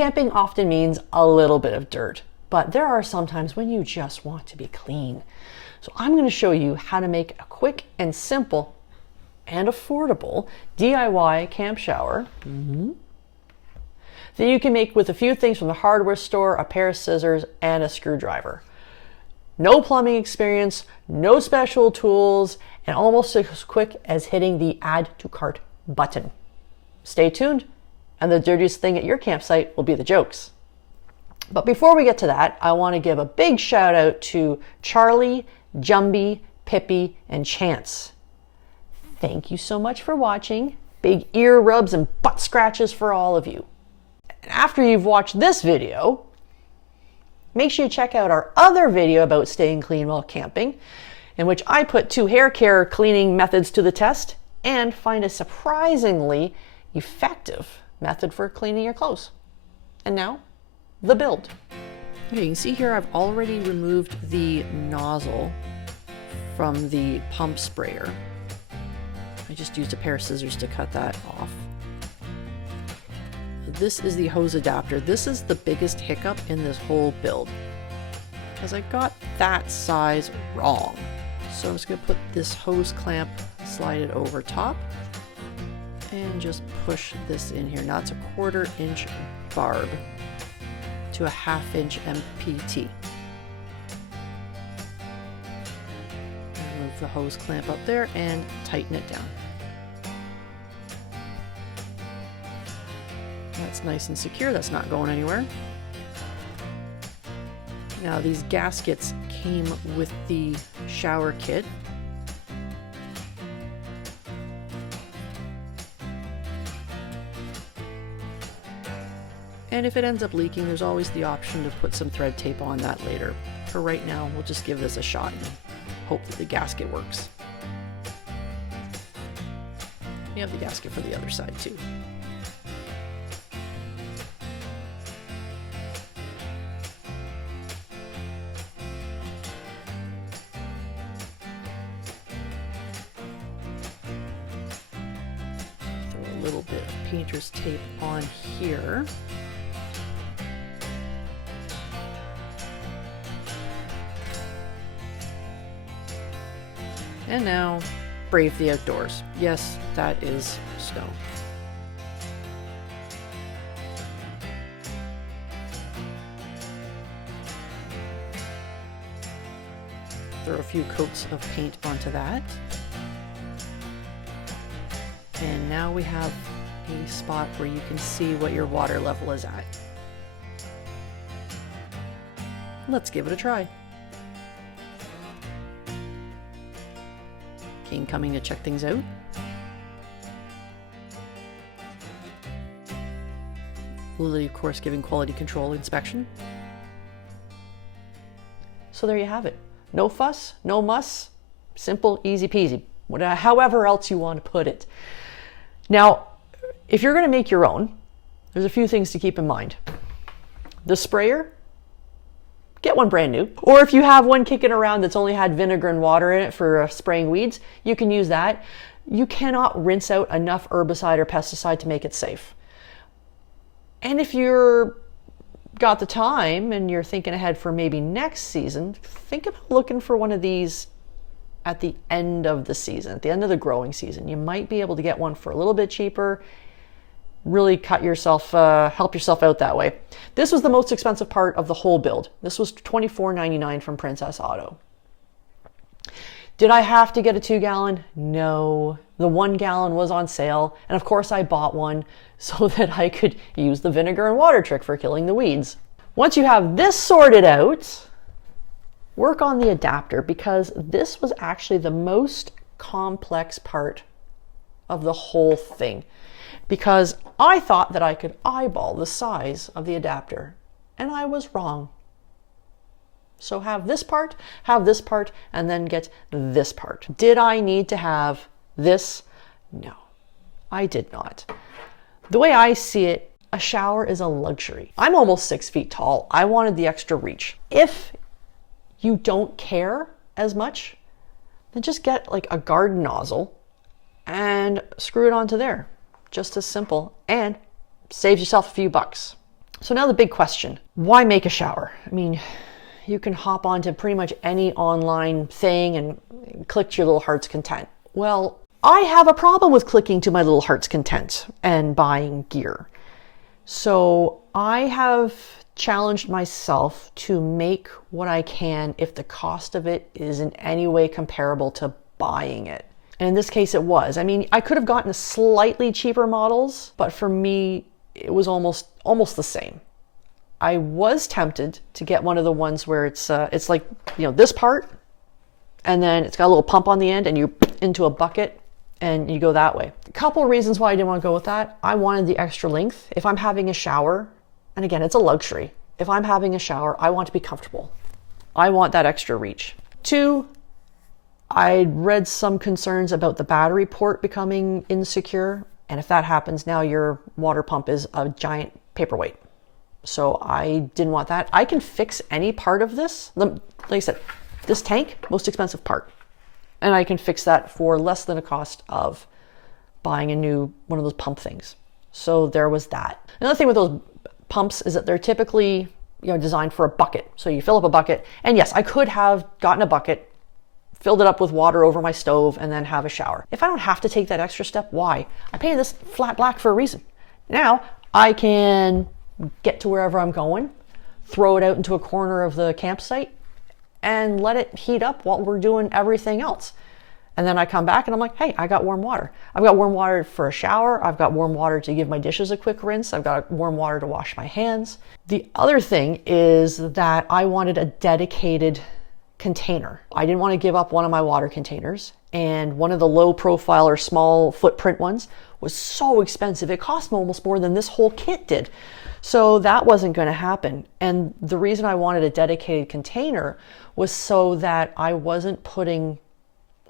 Camping often means a little bit of dirt, but there are some times when you just want to be clean. So I'm going to show you how to make a quick and simple and affordable DIY camp shower that you can make with a few things from the hardware store, a pair of scissors, and a screwdriver. No plumbing experience, no special tools, and almost as quick as hitting the add to cart button. Stay tuned, and the dirtiest thing at your campsite will be the jokes. But before we get to that, I want to give a big shout out to Charlie, Jumby, Pippi, and Chance. Thank you so much for watching. Big ear rubs and butt scratches for all of you. And after you've watched this video, make sure you check out our other video about staying clean while camping, in which I put 2 hair care cleaning methods to the test and find a surprisingly effective method for cleaning your clothes. And now, the build. Okay, you can see here I've already removed the nozzle from the pump sprayer. I just used a pair of scissors to cut that off. This is the hose adapter. This is the biggest hiccup in this whole build because I got that size wrong. So I'm just going to put this hose clamp, slide it over top, and just push this in here. Now it's a 1/4 inch barb to a 1/2 inch MPT. Move the hose clamp up there and tighten it down. That's nice and secure, that's not going anywhere. Now these gaskets came with the shower kit. And if it ends up leaking, there's always the option to put some thread tape on that later. For right now, we'll just give this a shot and hope that the gasket works. We have the gasket for the other side too. Throw a little bit of painter's tape on here. And now, brave the outdoors. Yes, that is snow. Throw a few coats of paint onto that. And now we have a spot where you can see what your water level is at. Let's give it a try. Kane coming to check things out. Lily, of course, giving quality control inspection. So there you have it. No fuss, no muss, simple, easy peasy, however else you want to put it. Now, if you're going to make your own, there's a few things to keep in mind. The sprayer, get one brand new. Or if you have one kicking around that's only had vinegar and water in it for spraying weeds, you can use that. You cannot rinse out enough herbicide or pesticide to make it safe. And if you're got the time and you're thinking ahead for maybe next season, think about looking for one of these at the end of the season, at the end of the growing season. You might be able to get one for a little bit cheaper. Really cut yourself, help yourself out that way. This was the most expensive part of the whole build. This was $24.99 from Princess Auto. Did I have to get a 2-gallon? No. The 1 gallon was on sale, and of course I bought one so that I could use the vinegar and water trick for killing the weeds. Once you have this sorted out, work on the adapter, because this was actually the most complex part of the whole thing. Because I thought that I could eyeball the size of the adapter, and I was wrong. So have this part, and then get this part. Did I need to have this? No, I did not. The way I see it, a shower is a luxury. I'm almost 6 feet tall. I wanted the extra reach. If you don't care as much, then just get like a garden nozzle and screw it onto there. Just as simple, and saves yourself a few bucks. So now the big question, why make a shower? I mean, you can hop onto pretty much any online thing and click to your little heart's content. Well, I have a problem with clicking to my little heart's content and buying gear. So I have challenged myself to make what I can if the cost of it is in any way comparable to buying it. And in this case it was. I mean, I could have gotten slightly cheaper models, but for me it was almost the same. I was tempted to get one of the ones where it's like, you know, this part, and then it's got a little pump on the end and you into a bucket and you go that way. A couple of reasons why I didn't want to go with that. I wanted the extra length. If I'm having a shower, and again, it's a luxury. If I'm having a shower, I want to be comfortable. I want that extra reach. 2, I read some concerns about the battery port becoming insecure. And if that happens, now your water pump is a giant paperweight. So I didn't want that. I can fix any part of this. Like I said, this tank, most expensive part. And I can fix that for less than a cost of buying a new one of those pump things. So there was that. Another thing with those pumps is that they're typically, you know, designed for a bucket. So you fill up a bucket, and yes, I could have gotten a bucket, filled it up with water over my stove, and then have a shower. If I don't have to take that extra step, why? I painted this flat black for a reason. Now I can get to wherever I'm going, throw it out into a corner of the campsite, and let it heat up while we're doing everything else. And then I come back and I'm like, hey, I got warm water. I've got warm water for a shower. I've got warm water to give my dishes a quick rinse. I've got warm water to wash my hands. The other thing is that I wanted a dedicated container. I didn't want to give up one of my water containers. And one of the low profile or small footprint ones was so expensive. It cost me almost more than this whole kit did. So that wasn't going to happen. And the reason I wanted a dedicated container was so that I wasn't putting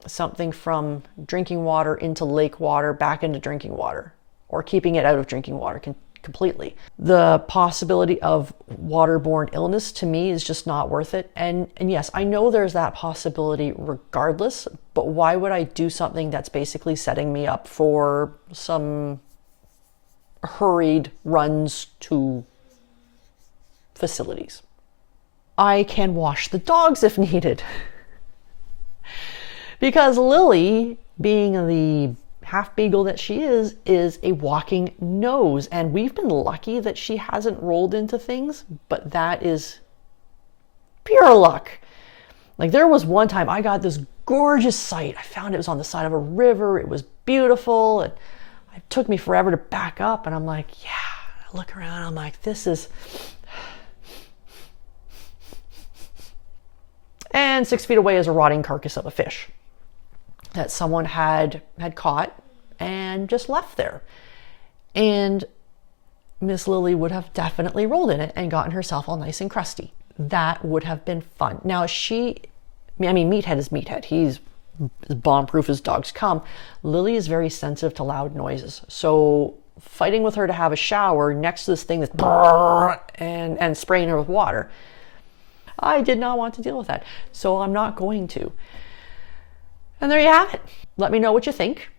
something from drinking water into lake water back into drinking water, or keeping it out of drinking water completely. The possibility of waterborne illness to me is just not worth it. And yes, I know there's that possibility regardless, but why would I do something that's basically setting me up for some hurried runs to facilities? I can wash the dogs if needed. Because Lily, being the half beagle that she is a walking nose. And we've been lucky that she hasn't rolled into things, but that is pure luck. Like, there was one time I got this gorgeous sight. I found it was on the side of a river. It was beautiful. It took me forever to back up. And I'm like, yeah, I look around. I'm like, this is... And 6 feet away is a rotting carcass of a fish that someone had caught and just left there. And Miss Lily would have definitely rolled in it and gotten herself all nice and crusty. That would have been fun. Now Meathead is Meathead. He's as bomb-proof as dogs come. Lily is very sensitive to loud noises. So fighting with her to have a shower next to this thing that's and spraying her with water, I did not want to deal with that. So I'm not going to. And there you have it. Let me know what you think.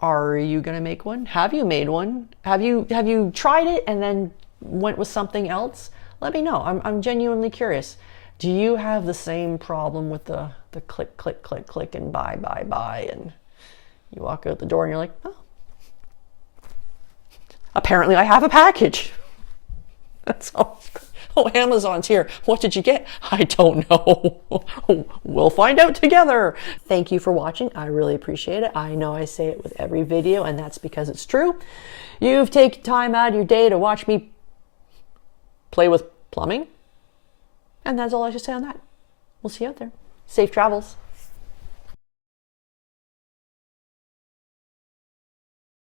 Are you going to make one? Have you made one? Have you tried it and then went with something else? Let me know. I'm genuinely curious. Do you have the same problem with the click, click, click, click, and buy, and you walk out the door and you're like, oh, apparently I have a package. That's all. Oh, Amazon's here. What did you get? I don't know. We'll find out together. Thank you for watching. I really appreciate it. I know I say it with every video, and that's because it's true. You've taken time out of your day to watch me play with plumbing. And that's all I should say on that. We'll see you out there. Safe travels.